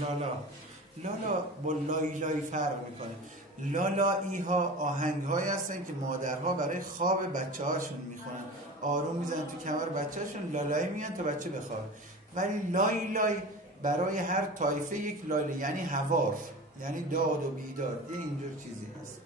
لالا. لالا با لای لای فرق میکنه. لالایی ها آهنگ هایی هستن که مادرها برای خواب بچه هاشون میخونن، آروم میزنن تو کمر بچه هاشون، لالایی میگن تا بچه بخوابه. ولی لای لای برای هر طایفه یک لاله، یعنی هوار، یعنی داد و بیداد، یه اینجور چیزی هست.